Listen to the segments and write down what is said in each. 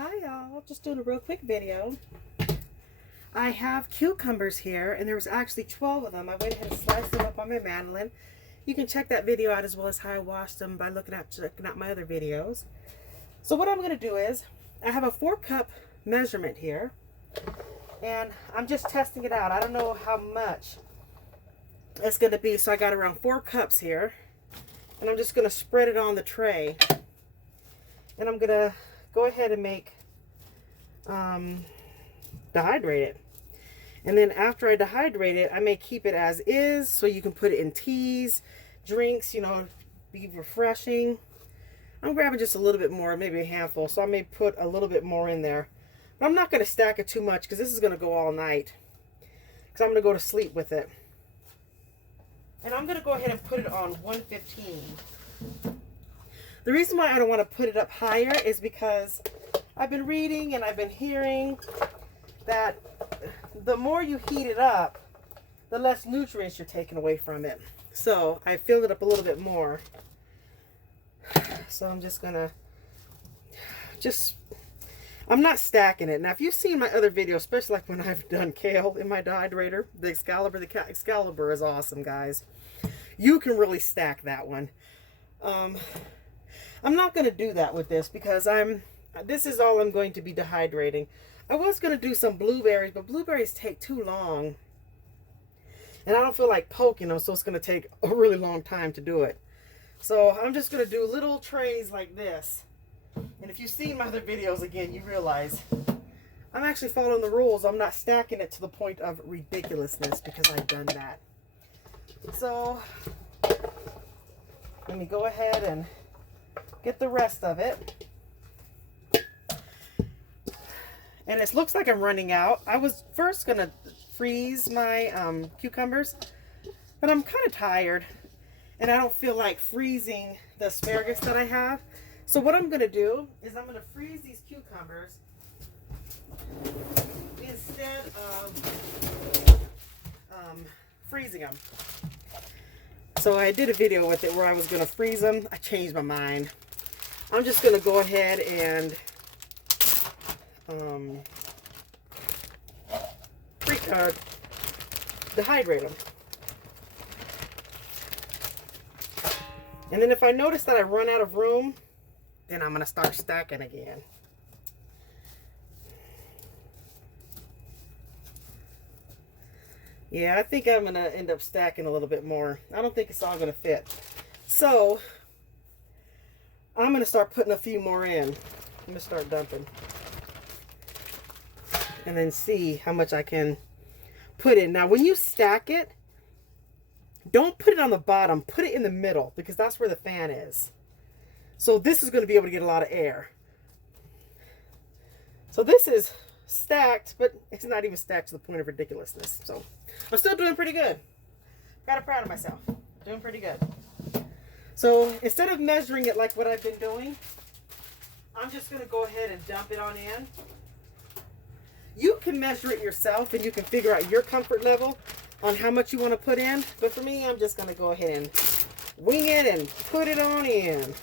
Hi y'all, just doing a real quick video. I have cucumbers here and there was actually 12 of them. I went ahead and sliced them up on my mandolin. You can check that video out as well as how I washed them by checking out my other videos. So what I'm going to do is, I have a 4-cup measurement here and I'm just testing it out. I don't know how much it's going to be, so I got around 4 cups here and I'm just going to spread it on the tray. And I'm going to go ahead and make dehydrate it, and then after I dehydrate it, I may keep it as is so you can put it in teas, drinks, you know, be refreshing. I'm grabbing just a little bit more, maybe a handful, so I may put a little bit more in there, but I'm not going to stack it too much because this is going to go all night, because I'm going to go to sleep with it. And I'm going to go ahead and put it on 115. The reason why I don't want to put it up higher is because I've been reading and I've been hearing that the more you heat it up, the less nutrients you're taking away from it. So I filled it up a little bit more. So I'm just gonna, I'm not stacking it. Now if you've seen my other videos, especially like when I've done kale in my dehydrator, the Excalibur is awesome, guys. You can really stack that one. I'm not going to do that with this because this is all I'm going to be dehydrating. I was going to do some blueberries, but blueberries take too long. And I don't feel like poking them, so it's going to take a really long time to do it. So I'm just going to do little trays like this. And if you've seen my other videos, again, you realize I'm actually following the rules. I'm not stacking it to the point of ridiculousness because I've done that. So let me go ahead and get the rest of it. And it looks like I'm running out. I was first going to freeze my cucumbers, but I'm kind of tired and I don't feel like freezing the asparagus that I have. So what I'm going to do is I'm going to freeze these cucumbers instead of freezing them. So I did a video with it where I was going to freeze them. I changed my mind. I'm just going to go ahead and dehydrate them. And then if I notice that I run out of room, then I'm going to start stacking again. Yeah, I think I'm going to end up stacking a little bit more. I don't think it's all going to fit. So I'm going to start putting a few more in. I'm going to start dumping. And then see how much I can put in. Now, when you stack it, don't put it on the bottom. Put it in the middle because that's where the fan is. So this is going to be able to get a lot of air. So this is stacked, but it's not even stacked to the point of ridiculousness. So I'm still doing pretty good. Kind of proud of myself. Doing pretty good. So instead of measuring it like what I've been doing, I'm just going to go ahead and dump it on in. You can measure it yourself and you can figure out your comfort level on how much you want to put in. But for me, I'm just going to go ahead and wing it and put it on in.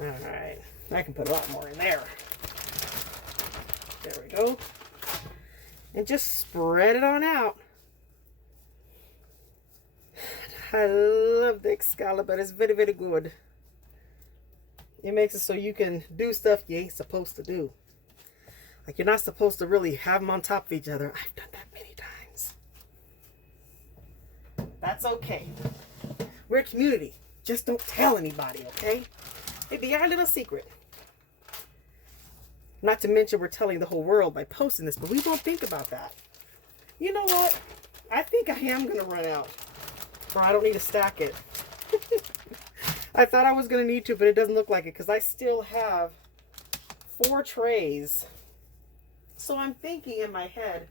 All right. I can put a lot more in there. There we go. And just spread it on out. I love the Excalibur. It's very, very good. It makes it so you can do stuff you ain't supposed to do. Like you're not supposed to really have them on top of each other. I've done that many times. That's okay. We're a community. Just don't tell anybody, okay? It'd be our little secret. Not to mention we're telling the whole world by posting this, but we won't think about that. You know what? I think I am going to run out. Or I don't need to stack it. I thought I was going to need to, but it doesn't look like it because I still have 4 trays. So I'm thinking in my head,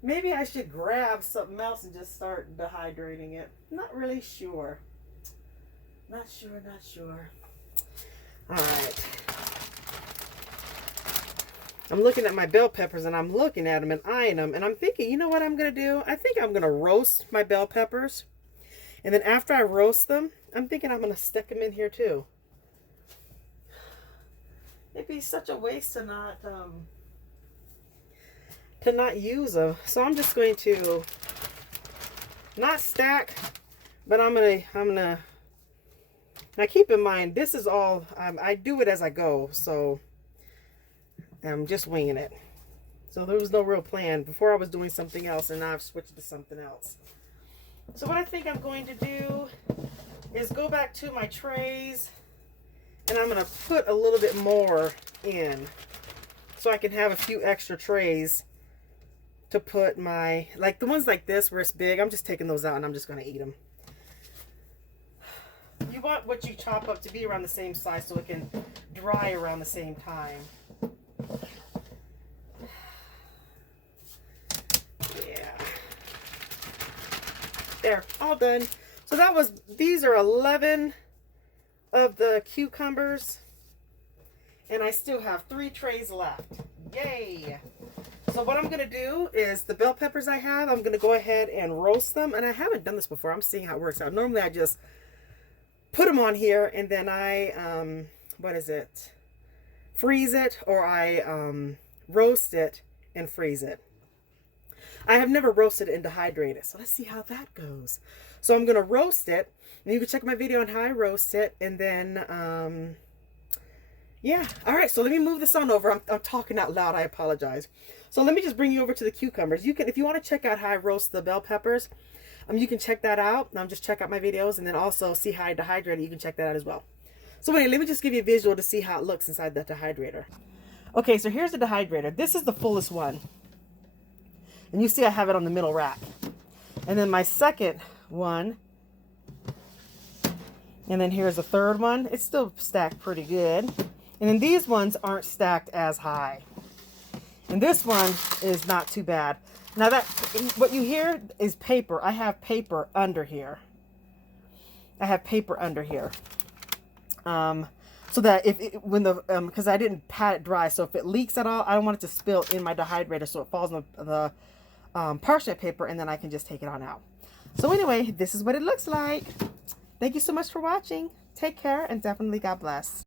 maybe I should grab something else and just start dehydrating it. Not really sure. Not sure. All right. I'm looking at my bell peppers and I'm looking at them and eyeing them and I'm thinking, you know what I'm going to do? I think I'm going to roast my bell peppers. And then after I roast them, I'm thinking I'm going to stick them in here too. it'd be such a waste to not use them. So I'm just going to not stack, but I'm gonna now keep in mind this is all I do it as I go, so I'm just winging it. So there was no real plan. Before I was doing something else, and now I've switched to something else. So what I think I'm going to do is go back to my trays, and I'm going to put a little bit more in so I can have a few extra trays to put my, like the ones like this where it's big, I'm just taking those out and I'm just going to eat them. You want what you chop up to be around the same size so it can dry around the same time. Yeah. There, all done. So that was, these are 11 of the cucumbers, and I still have 3 trays left. Yay! So what I'm going to do is the bell peppers I have, I'm going to go ahead and roast them. And I haven't done this before. I'm seeing how it works out. Normally I just put them on here and then I, freeze it, or I roast it and freeze it. I have never roasted it and dehydrated, so let's see how that goes. So I'm going to roast it, and you can check my video on how I roast it, and then, yeah. All right, so let me move this on over. I'm talking out loud. I apologize. So let me just bring you over to the cucumbers. You can, if you want to check out how I roast the bell peppers, you can check that out. Just check out my videos, and then also see how I dehydrate it. You can check that out as well. So anyway, let me just give you a visual to see how it looks inside the dehydrator. Okay, so here's the dehydrator. This is the fullest one. And you see I have it on the middle rack. And then my second one. And then here's the third one. It's still stacked pretty good. And then these ones aren't stacked as high. And this one is not too bad. Now that, what you hear is paper. I have paper under here. I have paper under here. So that if it, when the, because I didn't pat it dry, so if it leaks at all, I don't want it to spill in my dehydrator, so it falls on the parchment paper, and then I can just take it on out. So anyway, this is what it looks like. Thank you so much for watching. Take care, and definitely God bless.